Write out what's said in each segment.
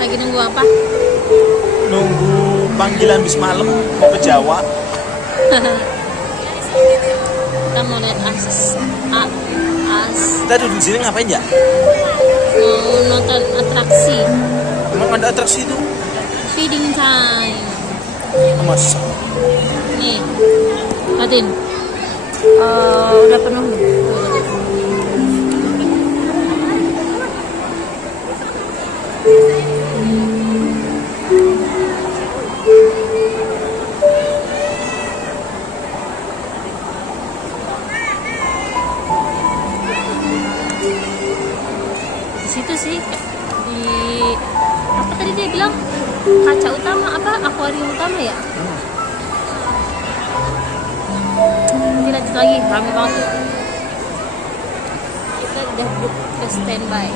Lagi nunggu apa? Nunggu panggilan bis malam mau ke Jawa. Kita mau lihat Kita duduk di sini ngapain ya? mau nonton atraksi. Emang ada atraksi itu? Feeding time. Masa? Nih, Fatin. Udah penuh nih. Di situ sih di apa tadi dia bilang kaca utama apa akuarium utama ya? Nanti lanjut lagi rame banget tuh. Kita udah book ke standby.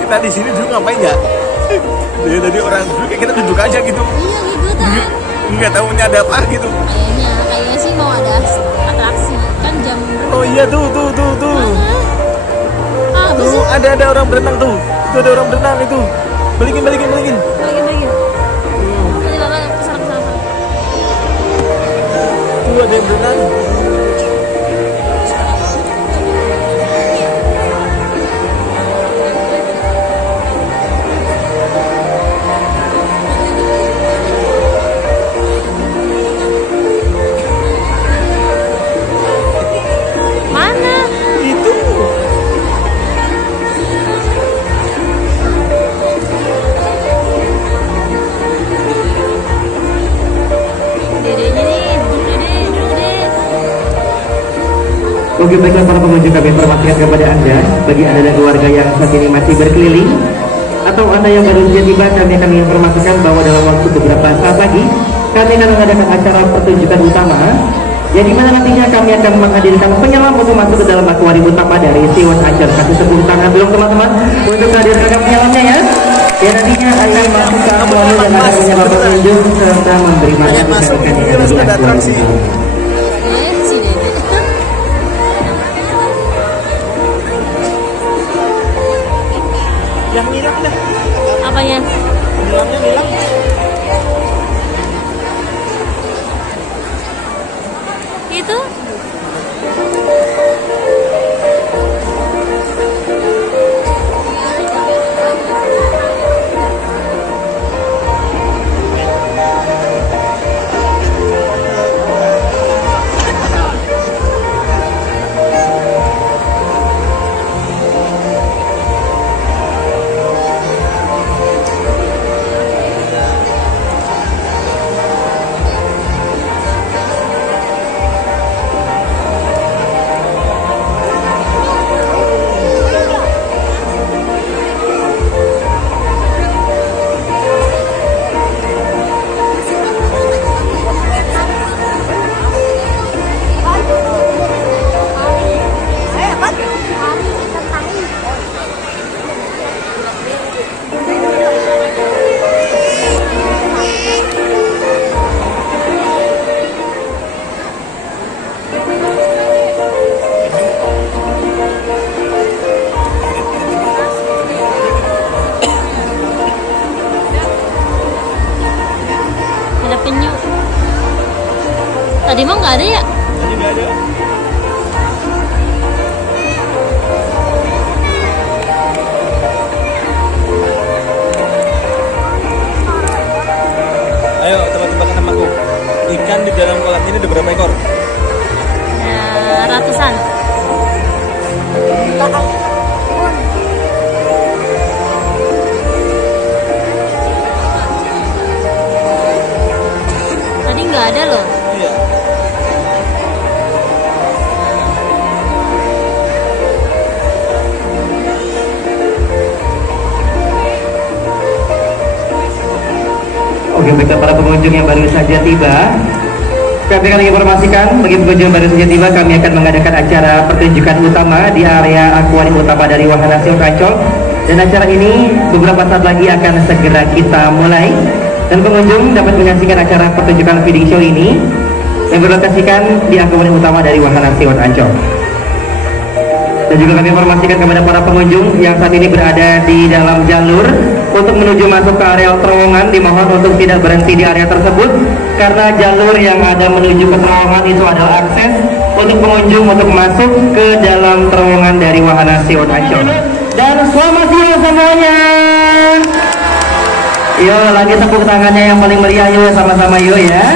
Kita di sini dulu ngapain ya? Dari tadi orang dulu kayak kita duduk aja gitu. Iya gitu kan. Nggak tahunya ada apa gitu. Kayaknya sih mau ada atraksi kan jam. Oh iya tuh. Apa Tuh sih? ada orang berenang tuh. Tuh ada orang berenang itu. Balikin. Bagi. Tadi Lala kesana. Tuh ada yang berenang. Mana? Itu. Dedenya nih, duduk deh. Oke, baiklah para pengunjung, kami informasikan kepada Anda, bagi Anda dan keluarga yang saat ini masih berkeliling atau Anda yang baru saja tiba, kami akan menginformasikan bahwa dalam waktu beberapa saat lagi kami akan mengadakan acara pertunjukan utama, yang dimana nantinya kami akan menghadirkan penyelam untuk masuk ke dalam akuarium utama dari Seaworld Acer. Kasih tepuk tangan belum teman-teman untuk menghadirkan penyelamnya ya. Dan nantinya akan masuk ke akuarium dan akan menyelam pengunjung serta memberi makan Masuk ikan ini di langsung ada akuarium. atraksi. Si Dede. Yang hilang dah. Apanya? Hilangnya hilang. Itu? Ada penyu. Tadi mah nggak ada ya? Tadi nggak ada. Ayo tebak-tebakan sama aku. Ikan di dalam kolam ini ada berapa ekor? Ya, ratusan. Tadi nggak ada loh. Iya. Oke, baiklah para pengunjung yang baru saja tiba, kami akan informasikan bagi pengunjung yang baru saja tiba, kami akan mengadakan acara pertunjukan utama di area akuarium utama dari Wahana Seaworld Ancol. Dan acara ini beberapa saat lagi akan segera kita mulai, dan pengunjung dapat menyaksikan acara pertunjukan feeding show ini yang berlokasikan di akuarium utama dari Wahana SeaWorld Ancol. Dan juga kami informasikan kepada para pengunjung yang saat ini berada di dalam jalur untuk menuju masuk ke area terowongan, dimohon untuk tidak berhenti di area tersebut karena jalur yang ada menuju ke terowongan itu adalah akses untuk pengunjung untuk masuk ke dalam terowongan dari Wahana SeaWorld Ancol. Dan selamat siang semuanya. Yo, lagi tepuk tangannya yang paling meriah yuk, sama-sama yuk ya.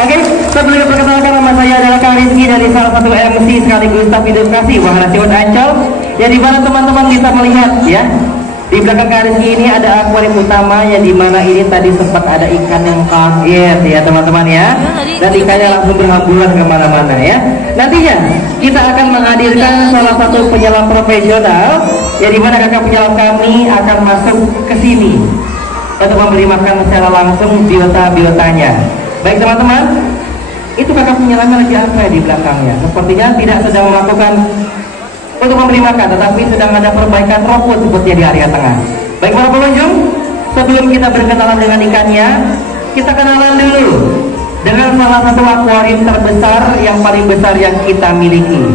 Oke, sebelum perkenalkan, nama saya adalah Kang Rizky dari salah satu MC sekaligus staf edukasi Wahana SeaWorld Ancol. Yang dimana teman-teman bisa melihat ya, di belakang Kang Rizky ini ada akuarium utama yang dimana ini tadi sempat ada ikan yang kaget ya teman-teman ya. Dan ikannya langsung berhamburan kemana-mana ya. Nantinya kita akan menghadirkan salah satu penyelam profesional yang dimana kakak penyelam kami akan masuk ke sini untuk memberi makan secara langsung biota-biotanya. Baik teman-teman, itu kakak penyelamnya lagi apa di belakangnya? Sepertinya tidak sedang melakukan untuk memberi makan, tetapi sedang ada perbaikan rumput seperti di area tengah. Baik para pengunjung, sebelum kita berkenalan dengan ikannya, kita kenalan dulu dengan salah satu akuarium terbesar yang paling besar yang kita miliki.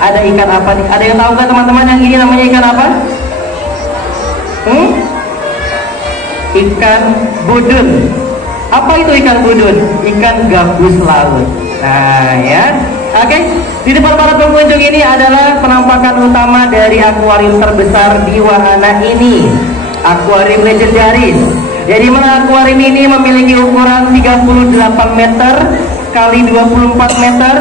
Ada ikan apa nih? Ada yang tahu nggak teman-teman yang ini namanya ikan apa? Ikan budun. Apa itu ikan budun? Ikan gabus laut. Nah ya, oke. Di depan para pengunjung ini adalah penampakan utama dari akuarium terbesar di Wahana ini, akuarium legendaris. Jadi mana akuarium ini memiliki ukuran 38 meter kali 24 meter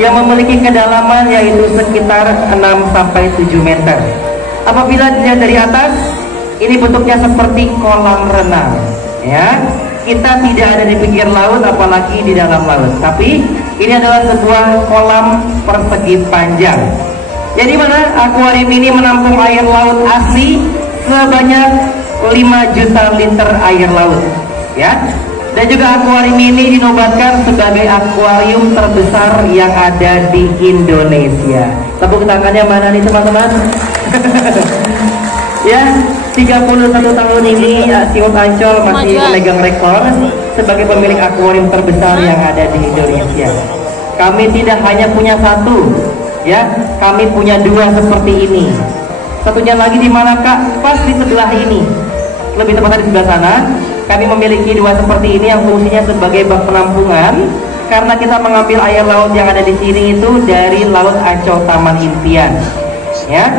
yang memiliki kedalaman yaitu sekitar 6 sampai 7 meter. Apabila dilihat dari atas, ini bentuknya seperti kolam renang. Ya. Kita tidak ada di pinggir laut apalagi di dalam laut, tapi ini adalah sebuah kolam persegi panjang. Jadi mana akuarium ini menampung air laut asli sebanyak 5 juta liter air laut ya. Dan juga akuarium ini dinobatkan sebagai akuarium terbesar yang ada di Indonesia. Tepuk tangannya mana nih teman-teman? Ya, 31 tahun ini SeaWorld Ancol masih memegang rekor sebagai pemilik akuarium terbesar yang ada di Indonesia. Kami tidak hanya punya satu, ya, kami punya 2 seperti ini. Satunya lagi di mana Kak? Pas di sebelah ini. Lebih tepatnya di sebelah sana. Kami memiliki 2 seperti ini yang fungsinya sebagai bak penampungan karena kita mengambil air laut yang ada di sini itu dari Laut Ancol Taman Impian. Ya.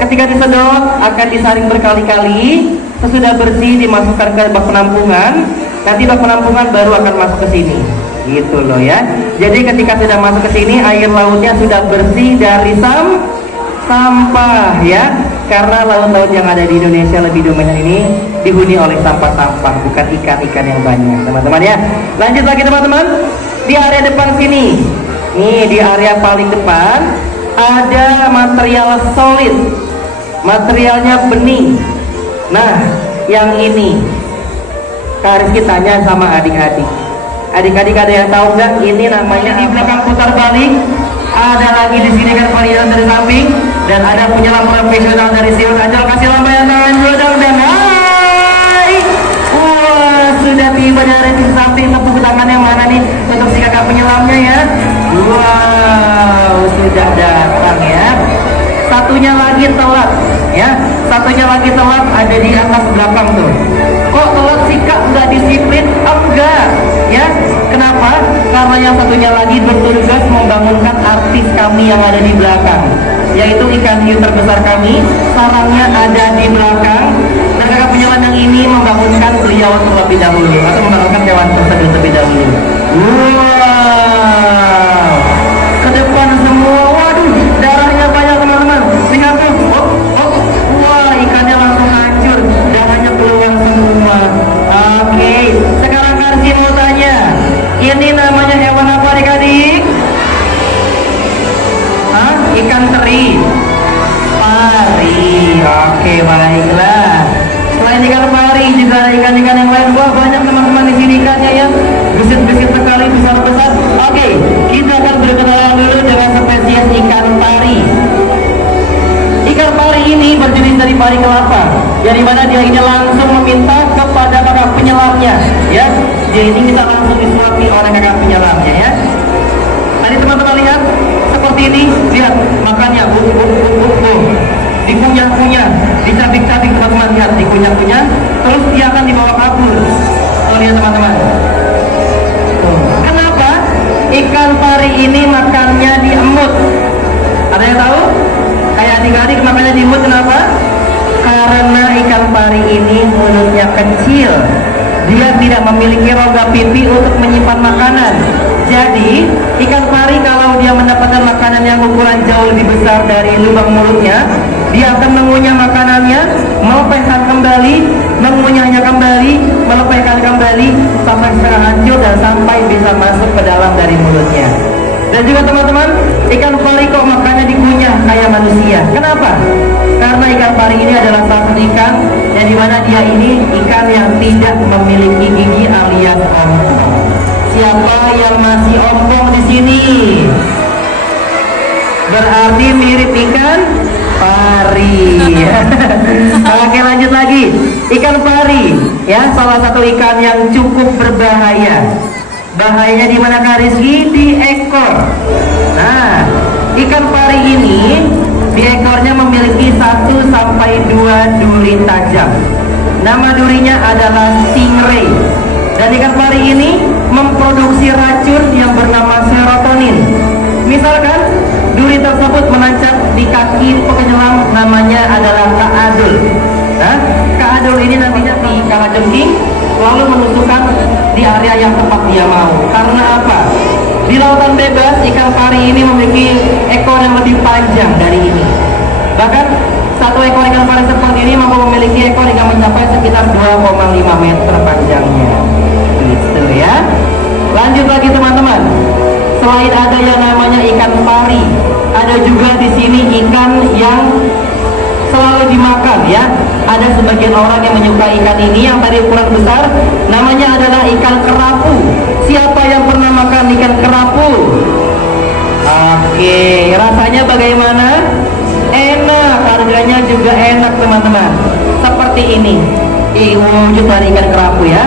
Ketika disedot akan disaring berkali-kali, sesudah bersih dimasukkan ke bak penampungan, nanti bak penampungan baru akan masuk ke sini. Gitu loh ya. Jadi ketika sudah masuk ke sini, air lautnya sudah bersih dari sampah ya. Karena laut-laut yang ada di Indonesia lebih dominan ini dihuni oleh sampah-sampah, bukan ikan-ikan yang banyak, teman-teman ya. Lanjut lagi teman-teman, di area depan sini. Nih di area paling depan ada material solid. Materialnya bening. Nah, yang ini harus kita tanya sama adik-adik. Adik-adik ada yang tahu nggak? Ini namanya di belakang putar balik. Ada lagi di sini kan varian dari samping dan ada penyelam profesional dari SeaWorld Ancol. Kasih lambaian tangan dulu dong dan hai. Wah, sudah tiba dari di samping. Tepuk tangan yang mana nih untuk si kakak penyelamnya ya? Wow, sudah datang ya. Satunya lagi telat ya, satunya lagi telat ada di atas belakang tuh. Kok telat sih Kak, nggak disiplin? Enggak ya. Kenapa? Karena yang satunya lagi bertugas membangunkan artis kami yang ada di belakang, yaitu ikan hiu terbesar kami. Sarangnya ada di belakang dan kakak penyelam yang ini membangunkan beliau terlebih dahulu atau membangunkan hewan tersebut terlebih dahulu. Wow, ke depan semua. Waduh, darahnya banyak teman-teman. Lihat tuh, wah ikannya langsung hancur, darahnya keluar semua. Oke, sekarang Karsi mau tanya, ini namanya hewan apa adik-adik? Hah? Ikan teri, pari. Oke, baiklah. Selain ikan pari juga ada ikan-ikan yang lain. Wah, banyak teman-teman di sini ikannya ya, gesit-gesit sekali, besar-besar. Oke, kita akan berkenalan dulu dengan spesies ikan pari. Ikan pari ini berjenis dari pari kelapa, yang dimana dia ini langsung meminta ke kepada kakak penyelamnya, ya. Jadi ini kita langsung disuapi oleh kakak penyelamnya, ya. Tadi teman-teman lihat seperti ini, lihat makannya, dikunyah-kunyah, dicabik-cabik, teman-teman lihat, dikunyah-kunyah, terus dia akan dibawa kabur. Tuh lihat teman-teman. Kenapa ikan pari ini makannya diemut? Ada yang tahu? Kayak adik-adik makannya diemut, kenapa? Karena ikan pari ini mulutnya kecil, dia tidak memiliki rongga pipi untuk menyimpan makanan. Jadi ikan pari kalau dia mendapatkan makanan yang ukuran jauh lebih besar dari lubang mulutnya, dia akan mengunyah makanannya, melepaskan kembali, mengunyahnya kembali, melepaskan kembali sampai setengah hancur dan sampai bisa masuk ke dalam dari mulutnya. Dan juga teman-teman, ikan pari kok makannya dikunyah kayak manusia. Kenapa? Karena ikan pari ini adalah satu ikan yang dimana dia ini ikan yang tidak memiliki gigi alias ompong. Siapa yang masih ompong di sini? Berarti mirip ikan pari. Oke, lanjut lagi. Ikan pari, ya, salah satu ikan yang cukup berbahaya. Bahayanya di mana Kak Rizky? Di ekor. Nah, ikan pari ini di ekornya memiliki 1 sampai 2 duri tajam. Nama durinya adalah stingray. Dan ikan pari ini memproduksi racun yang bernama serotonin. Misalkan duri tersebut menancap di kaki penyelam, namanya adalah kaadul. Nah, kaadul ini nantinya di kalajengking lalu menusukkan di area yang tempat dia mau. Karena apa? Di lautan bebas ikan pari ini memiliki ekor yang lebih panjang dari ini. Bahkan satu ekor ikan pari seperti ini mampu memiliki ekor yang mencapai sekitar 2,5 meter panjangnya. Gitu ya. Lanjut lagi teman-teman. Selain ada yang namanya ikan pari, ada juga di sini ikan yang selalu dimakan, ya. Ada sebagian orang yang menyukai ikan ini yang tadi ukuran besar, namanya adalah ikan kerapu. Siapa yang pernah makan ikan kerapu? Oke, rasanya bagaimana? Enak, harganya juga enak teman-teman. Seperti ini, wujud dari ikan kerapu, ya.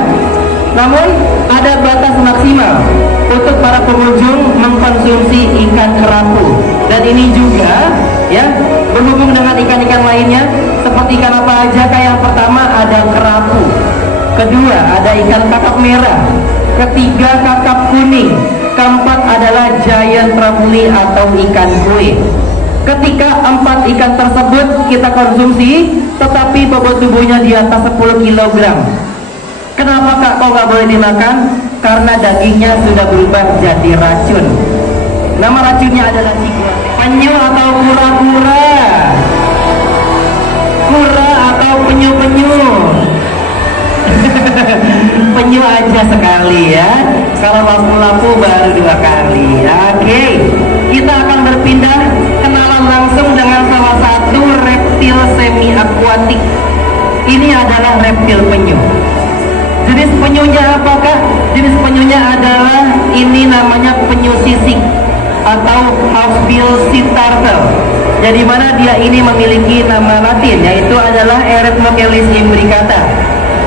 Namun ada batas maksimal untuk para pengunjung mengkonsumsi ikan kerapu. Dan ini juga, ya, berhubung dengan ikan-ikan lainnya. Seperti ikan apa aja? Kayak yang pertama ada kerapu, kedua ada ikan kakap merah, ketiga kakap kuning, keempat adalah giant trevally atau ikan kue. Ketika 4 ikan tersebut kita konsumsi, tetapi bobot tubuhnya di atas 10 kg. Kenapa Kak kok nggak boleh dimakan? Karena dagingnya sudah berubah jadi racun. Nama racunnya adalah penyu atau kura-kura, kura atau penyu-penyu. Penyu aja sekali, ya. Kalau lampu-lampu baru 2 kali. Oke, kita akan berpindah kenalan langsung dengan salah satu reptil semi akuatik. Ini adalah reptil penyu. Jenis penyunya apakah? Jenis penyunya adalah ini namanya penyu sisik atau hawksbill sea turtle. Jadi mana dia ini memiliki nama latin, yaitu adalah Eretmochelys imbricata.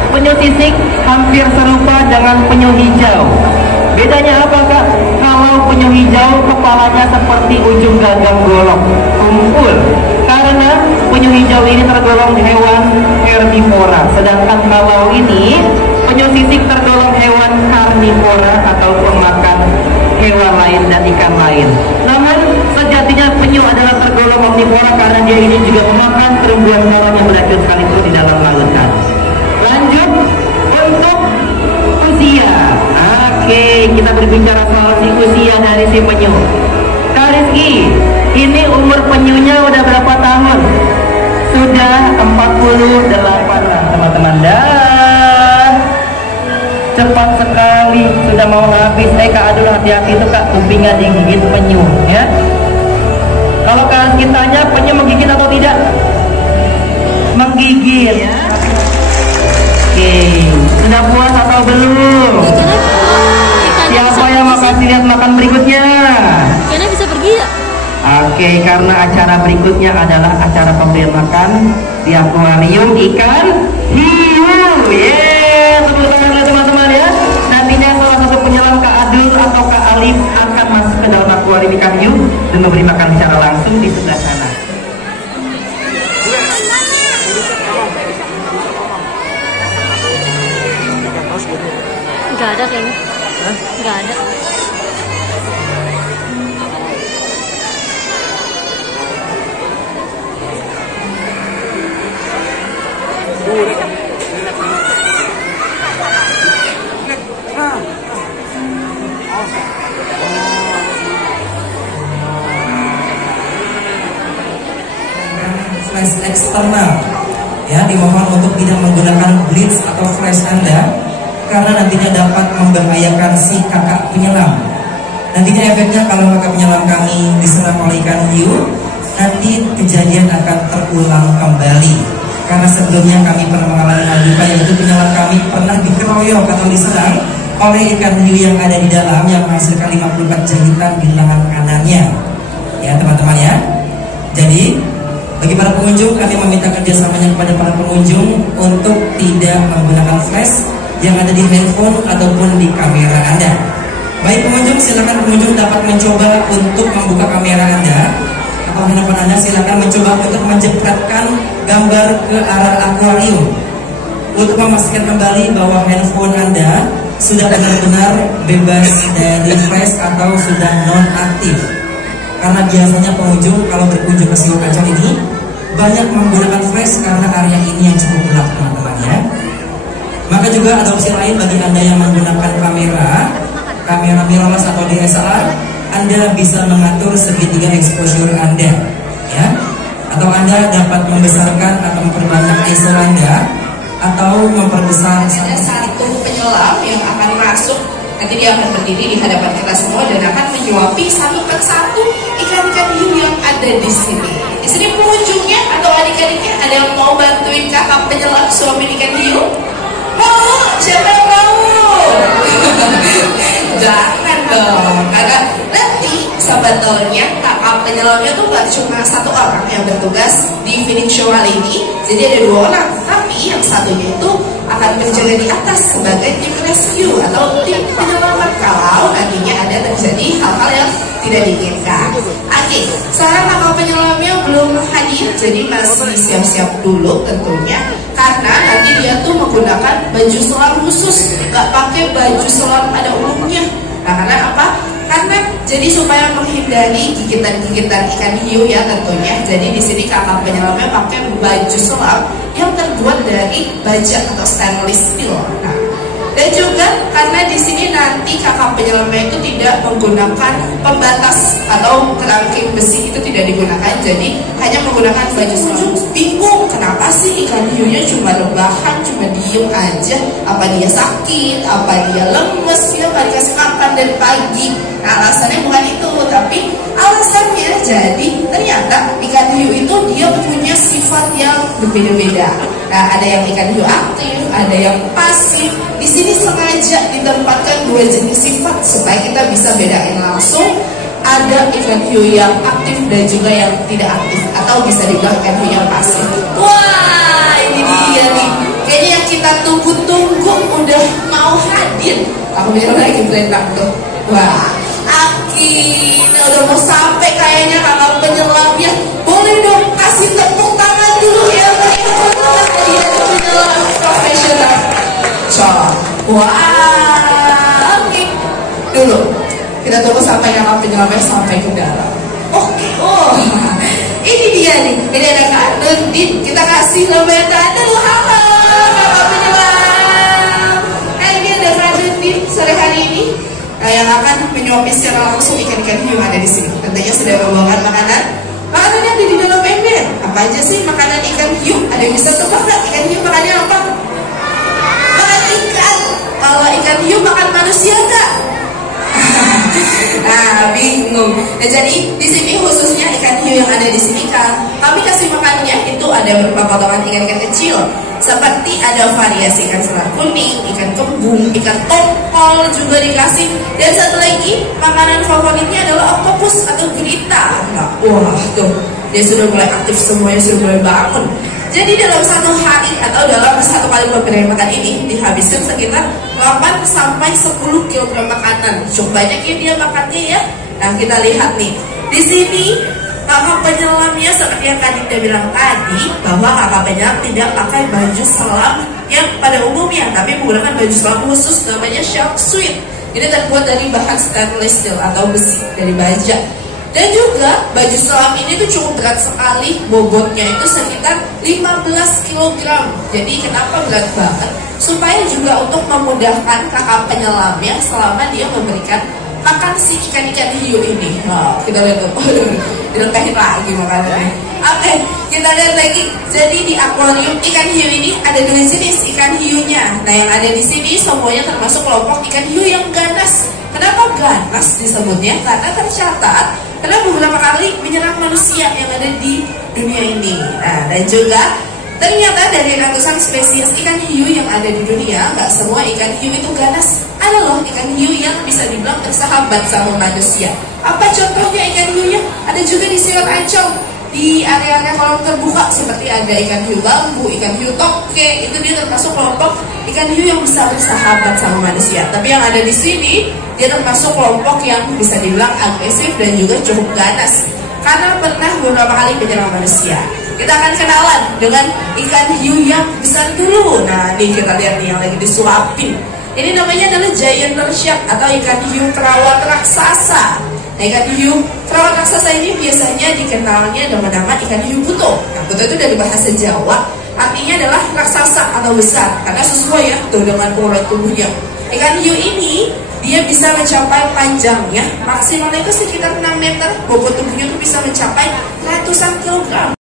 Penyu sisik hampir serupa dengan penyu hijau. Bedanya apa Kak? Kalau penyu hijau kepalanya seperti ujung gagang golok, kumpul. Karena penyu hijau ini tergolong hewan herbivora. Sedangkan kalau ini penyu sisik tergolong hewan karnivora atau pemakan hewan lain dan ikan lain. Namun sejatinya penyu adalah tergolong omnivora karena dia ini juga memakan terumbuan karang yang beracun sekalipun di dalam lautan. Lanjut untuk usia. Oke, kita berbicara soal si usia dari si penyu. Kak Rizky, ini umur penyunya udah berapa tahun? Sudah 48 teman-teman. Dan cepat sekali, sudah mau habis. Kak, aduh hati-hati itu Kak, kupingnya digigit penyu, ya. Kalau Kak Rizky tanya, penyu menggigit atau tidak? Menggigit, ya. Oke, sudah puas atau belum? Siapa yang mau kasih lihat makan berikutnya? Ikannya bisa pergi ya? Oke, karena acara berikutnya adalah acara pemberian makan di akuarium ikan hiu. Yeay. kami akan masuk ke dalam akuarium ikan hiu dan memberi makan secara langsung di sebelah sana. Nggak ada kayaknya. Nggak ada. Flash eksternal ya, dimohon untuk tidak menggunakan blitz atau flash Anda karena nantinya dapat membahayakan si kakak penyelam. Nantinya efeknya kalau kakak penyelam kami diserang oleh ikan hiu, nanti kejadian akan terulang kembali. Karena sebelumnya kami pernah mengalami hal duka, yaitu penyelam kami pernah dikeroyok atau diserang oleh ikan hiu yang ada di dalam yang menghasilkan 54 jahitan di lengan kanannya. Ya teman-teman ya. Jadi bagi para pengunjung, kami meminta kerjasamanya kepada para pengunjung untuk tidak menggunakan flash yang ada di handphone ataupun di kamera Anda. Baik pengunjung, silakan pengunjung dapat mencoba untuk membuka kamera Anda atau handphone Anda. Silakan mencoba untuk menjepretkan gambar ke arah akuarium untuk memastikan kembali bahwa handphone Anda sudah benar-benar bebas dari flash atau sudah non-aktif. Karena biasanya pengunjung kalau berkunjung ke Siu Kacang ini banyak menggunakan flash karena area ini yang cukup gelap teman-teman ya. Maka juga ada opsi lain bagi Anda yang menggunakan kamera mirrorless atau DSLR. Anda bisa mengatur segitiga exposure Anda ya. Atau Anda dapat membesarkan atau memperbanyak ISO Anda atau memperbesar. Ada satu penyelam yang akan masuk. Nanti dia akan berdiri di hadapan kita semua dan akan menyuapi satu persatu ikan-ikan hiu yang ada di sini. Di sini pengunjungnya atau adik-adiknya ada yang mau bantuin kakak penyelam suapin ikan hiu? Mau? Siapa yang mau? Jangan dong, karena nanti sebetulnya kakak penyelamnya tuh gak cuma satu orang yang bertugas di feeding show kali ini. Jadi ada 2 orang, tapi yang satunya itu akan berjaga di atas sebagai tim rescue atau tim penyelamat kalau nantinya ada terjadi hal-hal yang tidak diinginkan. Oke, sekarang kakak penyelamnya belum hadir, jadi masih siap-siap dulu tentunya, karena nanti dia tuh menggunakan baju selam khusus, nggak pakai baju selam pada umumnya. Nah, karena apa? Karena jadi supaya menghindari gigitan-gigitan ikan hiu ya tentunya. Jadi di sini kakak penyelamnya pakai baju selam yang terbuat dari baja atau stainless steel. Nah, dan juga karena di sini nanti kakak penyelamnya itu tidak menggunakan pembatas atau kerangking besi, itu tidak digunakan. Jadi hanya menggunakan baju selam. Bingung kenapa sih ikan hiunya cuma rebahan, cuma diem aja? Apa dia sakit? Apa dia lemes? Ya nggak dikasih makan dari pagi. Nah, alasannya bukan itu, tapi alasannya jadi ternyata ikan hiu itu dia punya sifat yang berbeda-beda. Nah, ada yang ikan hiu aktif, ada yang pasif. Di sini sengaja ditempatkan 2 jenis sifat supaya kita bisa bedain langsung. Ada ikan hiu yang aktif dan juga yang tidak aktif, atau bisa dibilang ikan hiu yang pasif. Wah, ini dia nih. Kayaknya yang kita tunggu-tunggu udah mau hadir. Aku bilang lagi berenang tuh. Wah, akhirnya udah mau sampai kayaknya kakak penyelamnya. Boleh dong kasih tepuk tangan dulu ya bagi teman-teman dia penyelam profesional. Wah, oke. Dulu kita tunggu sampai kakak penyelamnya sampai ke dalam. Oke, oh ini dia nih. Ini ada Kak Nurdin. Kita kasih namanya Kak Nurdin. Halo kakak penyelam. Ini ada Kak Nurdin sore hari ini yang akan menyuapi secara langsung ikan-ikan hiu yang ada di sini. Tentunya sudah membawakan makanan. Makanannya ada di dalam ember. Apa aja sih makanan ikan hiu? Ada yang bisa tebak nggak ikan hiu makannya apa? Makan ikan. Kalau ikan hiu makan manusia nggak? Nah, bingung. Nah, jadi di sini khususnya ikan hiu yang ada di sini kan, kami kasih makannya itu ada beberapa potongan ikan-ikan kecil. Seperti ada variasi ikan selat kuning, ikan kembung, ikan tongkol juga dikasih. Dan satu lagi makanan favoritnya adalah oktopus atau gurita. Nah, wah tuh dia sudah mulai aktif semuanya, sudah mulai bangun. Jadi dalam satu hari atau dalam satu kali pemberian makan ini dihabiskan sekitar 8 sampai 10 kg makanan makanan. Cukup banyak ya dia makannya ya. Nah, kita lihat nih. Di sini kakak penyelamnya seperti yang Kadinda bilang tadi, bahwa kakak penyelam tidak pakai baju selam yang pada umumnya, tapi menggunakan baju selam khusus namanya shark suit. Ini terbuat dari bahan stainless steel atau besi dari baja. Dan juga baju selam ini tuh cukup berat sekali, bobotnya itu sekitar 15 kg. Jadi kenapa berat banget? Supaya juga untuk memudahkan kakak penyelamnya selama dia memberikan makan si ikan-ikan hiu ini. Nah, kita lihat tuh, dilengkahin lagi makanannya. Oke, kita lihat lagi. Jadi di akuarium ikan hiu ini ada 2 jenis ikan hiunya. Nah, yang ada di sini semuanya termasuk kelompok ikan hiu yang ganas. Kenapa ganas disebutnya? Karena tercatat karena beberapa kali menyerang manusia yang ada di dunia ini. Nah, dan juga ternyata dari ratusan spesies ikan hiu yang ada di dunia, nggak semua ikan hiu itu ganas. Ada loh ikan hiu yang bisa dibilang bersahabat sama manusia. Apa contohnya ikan hiunya? Ada juga di Silat Ancol, di area-area kolam terbuka seperti ada ikan hiu bambu, ikan hiu toke. Itu dia termasuk kelompok ikan hiu yang bisa bersahabat sama manusia. Tapi yang ada di sini dia termasuk kelompok yang bisa dibilang agresif dan juga cukup ganas karena pernah beberapa kali menyerang manusia. Kita akan kenalan dengan ikan hiu yang besar dulu. Nah, nih kita lihat nih yang lagi disuapin. Ini namanya adalah giant shark atau ikan hiu perawat raksasa. Nah, ikan hiu perawat raksasa ini biasanya dikenalnya dengan nama ikan hiu buto. Nah, buto itu dari bahasa Jawa, artinya adalah raksasa atau besar, karena sesuai ya tuh dengan ukuran tubuhnya. Ikan hiu ini dia bisa mencapai panjangnya maksimalnya itu sekitar 6 meter, bobot tubuhnya itu bisa mencapai ratusan kilogram.